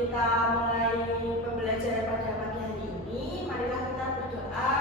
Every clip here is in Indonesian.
kita mulai pembelajaran pada pagi hari ini, marilah kita berdoa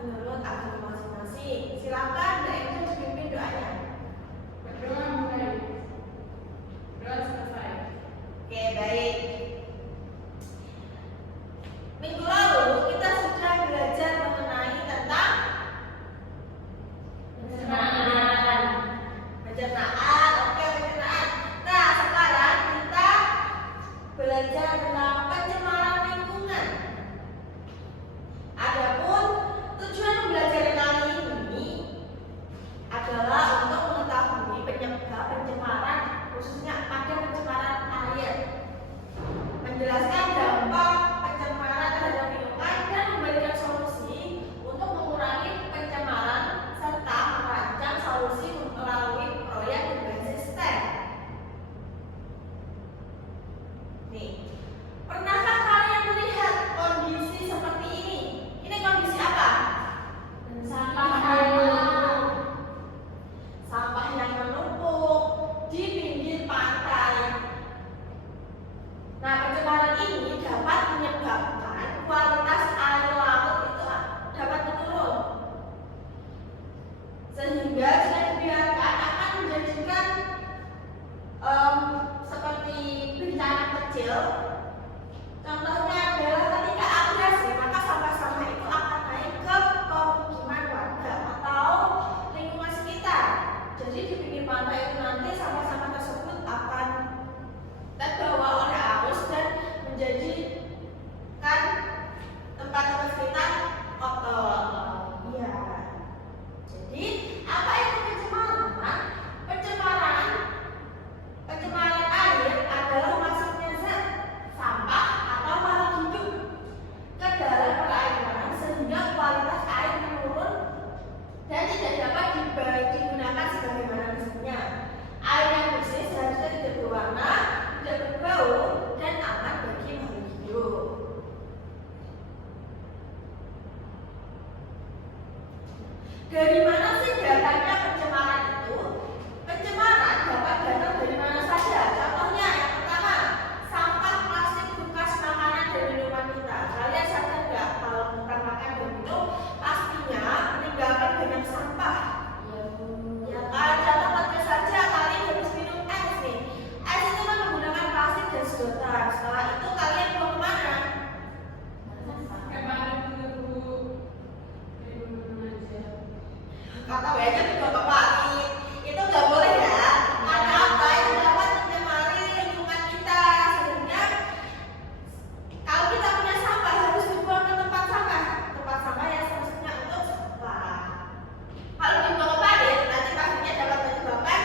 menurut agama masing-masing. Silakan Mbak Enda dipimpin doanya. Berdoa mulai. Doa selesai. Oke, baik. Minggu lalu kita sudah belajar mengenai tentang pencernaan. Pencernaan, oke, pencernaan. Nah, sekarang kita belajar tentang pencemaran lingkungan. Adapun tujuan belajar kali ini adalah untuk mengetahui penyebab pencemaran, khususnya pada pencemaran air, menjelaskan dampak pencemaran terhadap lingkungan dan memberikan solusi untuk mengurangi pencemaran serta merancang solusi melalui proyek berbasis STEM. Nih, pernahkah kalian melihat kondisi seperti ini? Ini kondisi apa? Sampah yang menumpuk di pinggir pantai. Nah, pencemaran ini dapat menyebabkan kualitas air laut itu dapat menurun, sehingga jika dibiarkan akan menjadikan seperti bencana kecil. Contohnya adalah ketika agresi, maka sampah-sampah itu akan naik ke pemukiman warga atau lingkungan sekitar. Jadi di pinggir pantai itu nanti sampah-sampah tersebut akan terbawa oleh arus dan menjadikan tempat-tempat sekitar kotor. Iya. Jadi apa itu pencemaran? Pencemaran air adalah masuknya zat sampah atau makhluk hidup ke dalam perairan sehingga kualitas air menurun dan tidak dapat digunakan sebagaimana mestinya. Air yang bersih seharusnya tidak berwarna, tidak berbau, dan aman bagi makhluk hidup. Dari mana sih datangnya pencemaran itu? Pencemaran dapat datang dari mana saja. Contohnya yang pertama, sampah plastik bekas makanan dan minuman kita. Kalian sadar nggak kalau bukan makan dan minum, pastinya meninggalkan banyak sampah. Ya kan, contoh kecil saja, kalian habis minum es nih. Es itu kan menggunakan plastik dan sedotan. Setelah itu kalian buang kemana? Kemana dulu? Kata banyak juga kebalik. Itu nggak boleh ya. Karena apa? Itu dapat mencemari lingkungan kita. Sehingga kalau kita punya sampah harus dibuang ke tempat sampah. Tempat sampah yang semestinya untuk sampah. Kalau dibuang ke parit, nanti pastinya dapat menyebabkan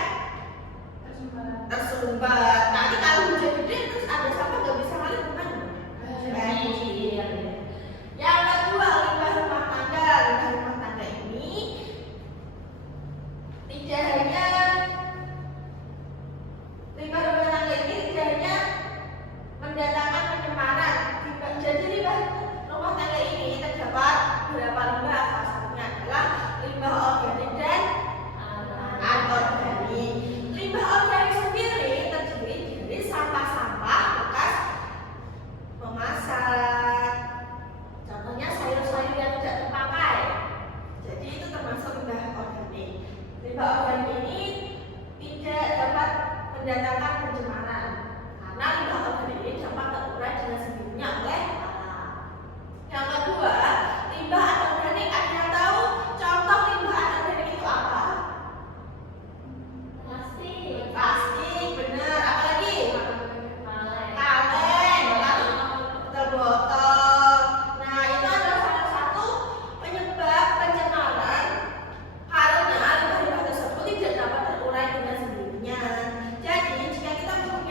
tersumbat. Nanti kalau hujan gede terus ada sampah nggak bisa ngalir kemana? Banjir. Yang kedua, limbah rumah tangga. Limbah rumah tangga ini tidak hanya mendatangkan pencemaran. Jadi limbah rumah tangga ini terdapat beberapa limbah. Salah satunya adalah limbah organik dan anorganik. Limbah organik sendiri terdiri dari sampah-sampah bekas memasak. Contohnya sayur-sayur yang tidak terpakai. Jadi itu termasuk limbah organik. Limbah organik ini tidak dapat mendatangkan pencemaran karena limbah organik ini dapat terurai dengan sendirinya oleh alam. Yang kedua, limbah anorganik. Ada yang tahu contoh limbah anorganik itu apa? Plastik, benar. Apalagi? Kaleng, betul, botol. Nah, itu adalah salah satu penyebab pencemaran karena limbah-limbah tersebut tidak dapat terurai dengan sendirinya. Jadi, jika kita mempunyai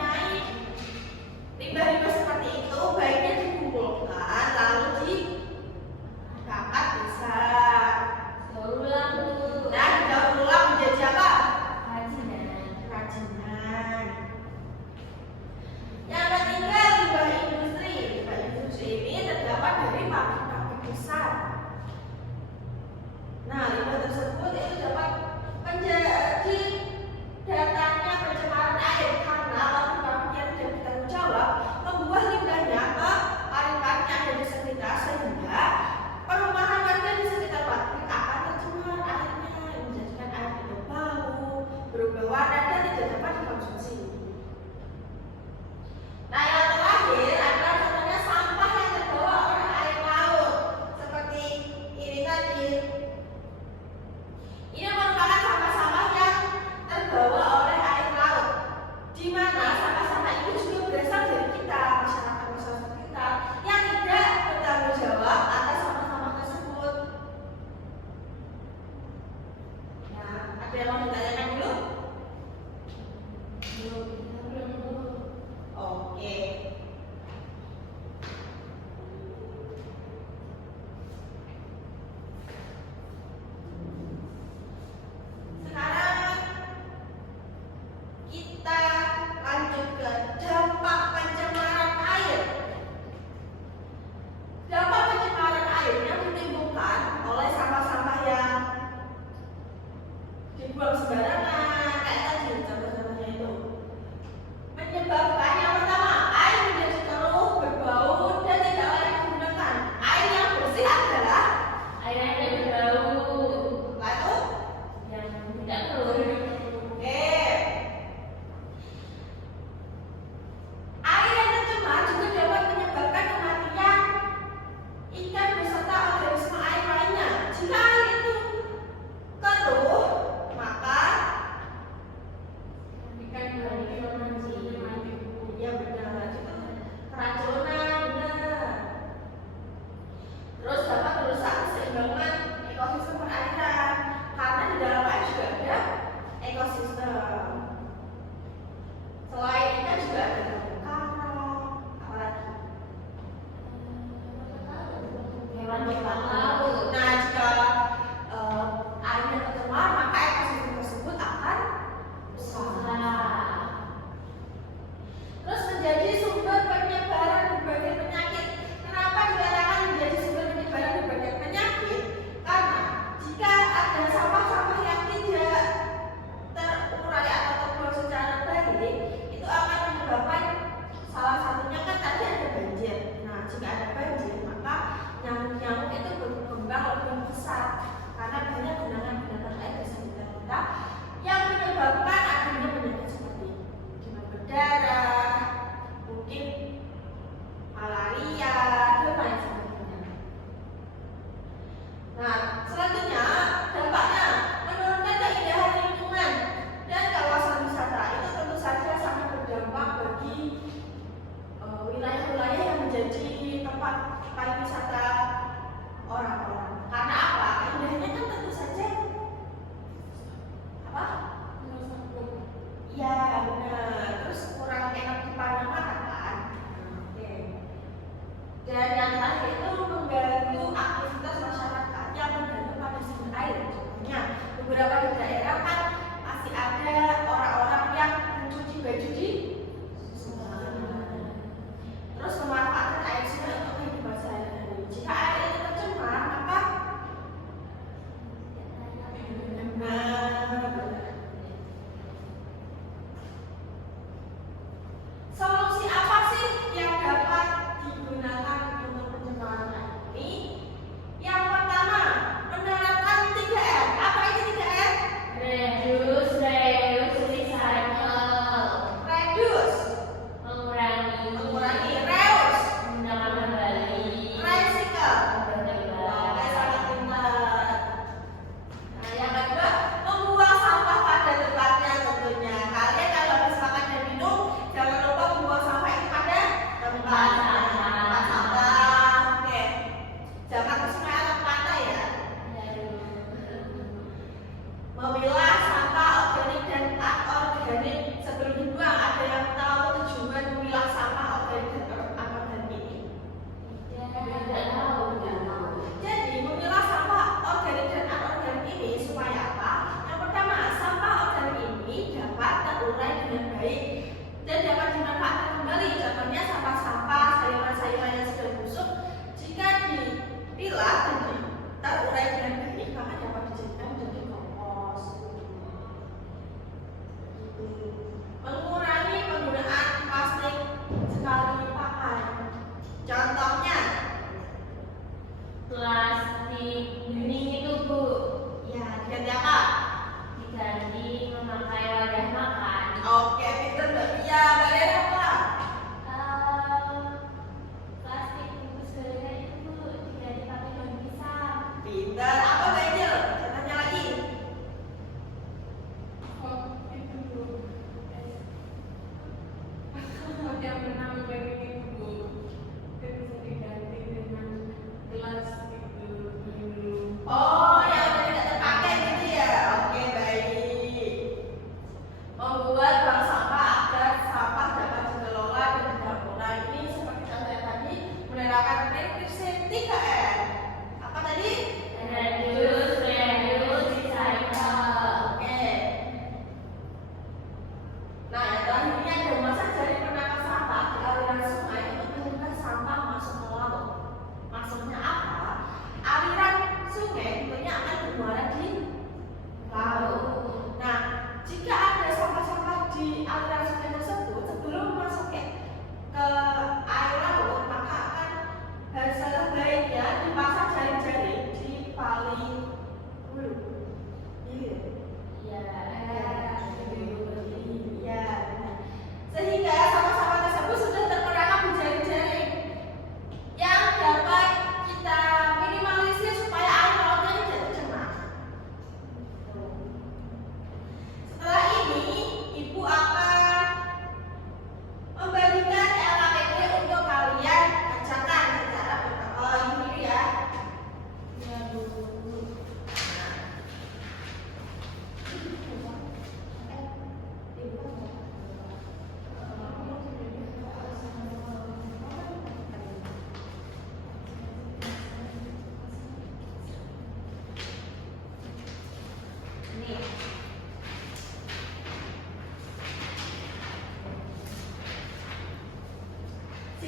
laut. Nah, jika airnya tercemar, maka ekosistem tersebut akan rusak. Terus menjadi sumber penyebaran berbagai penyakit. Kenapa dikatakan menjadi sumber penyebaran berbagai penyakit? Karena jika ada sampah-sampah yang tidak terurai atau terbuang secara baik, itu akan menyebabkan salah satunya kan tadi ada banjir. Nah, jika ada banjir, maka nyamuk-nyamuk itu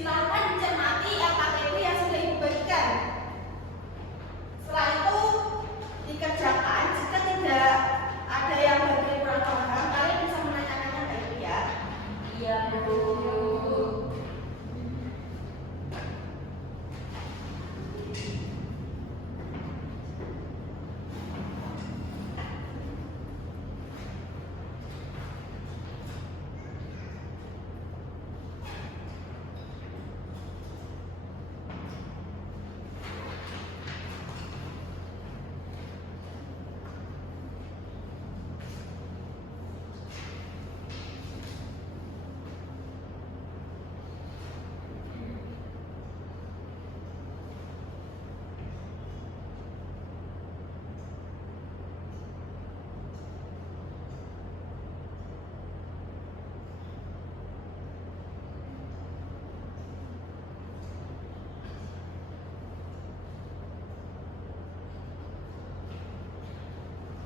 Silahkan dicermati LKPD yang sudah Ibu bagikan. Setelah itu dikerjakan. Jika tidak ada yang bagian kurang paham, kalian bisa menanyakannya ke Ibu ya. Iya, Bu.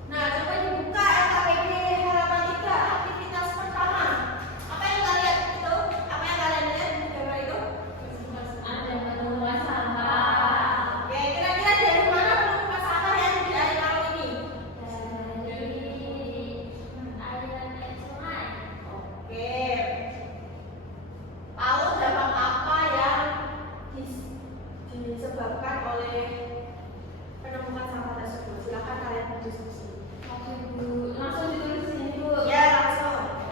Nah, coba dibuka LKPD halaman 3, aktivitas pertama. Apa yang kalian itu? Apa yang kalian lihat di gambar itu? Ada penemuan sampah Oke, kira-kira dari mana penumpukan sampah yang di air laut ini? dari aliran sungai. Oke. Tahu dampak apa yang disebabkan oleh penumpukan sampah tersebut? Silakan kalian berdiskusi. Oke Bu, langsung ditulis di sini Bu. Ya, langsung.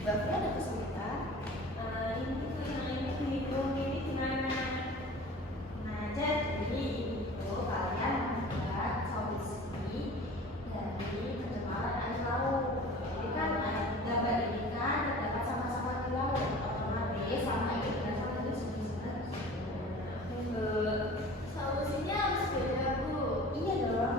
Mbak Fia ada kesulitan? Ini tuh yang ini dihitung ini gimana? Nah, jadi itu kalian membuat solusi dari pencemaran air laut. Jadi kan gambar ini kan terdapat sampah-sampah di laut. Otomatis sampah ini berasal dari sungai-sungai. Solusinya harus beda Bu. Iya dong.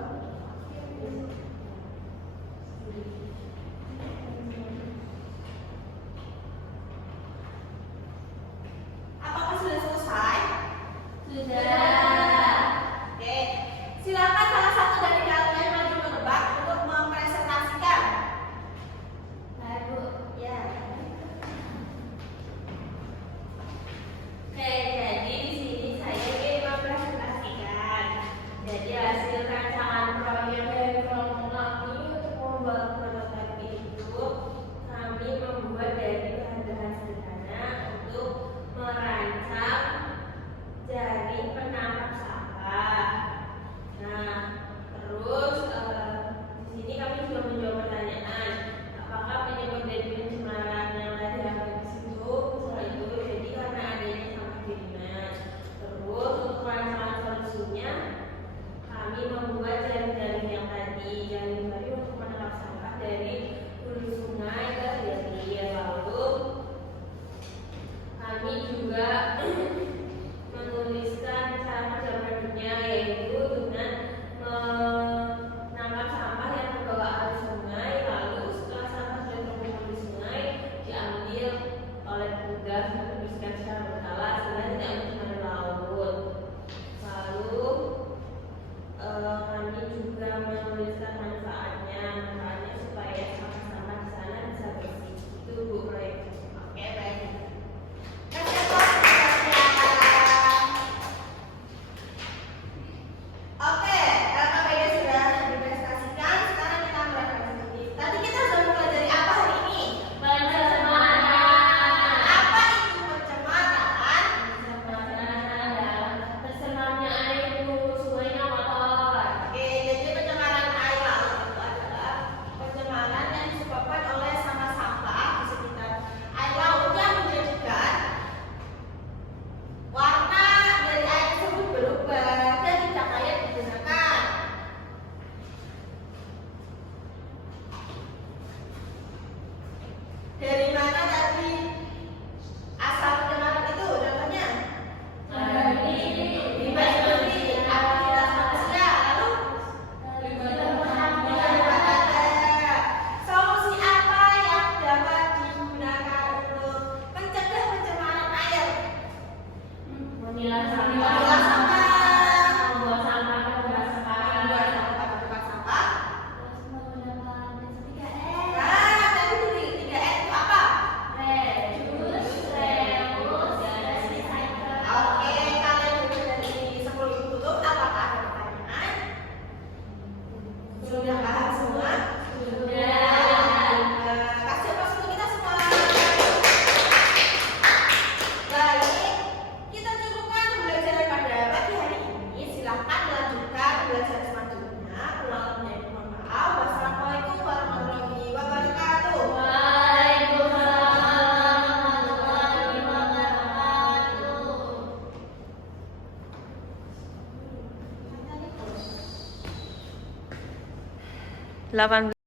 18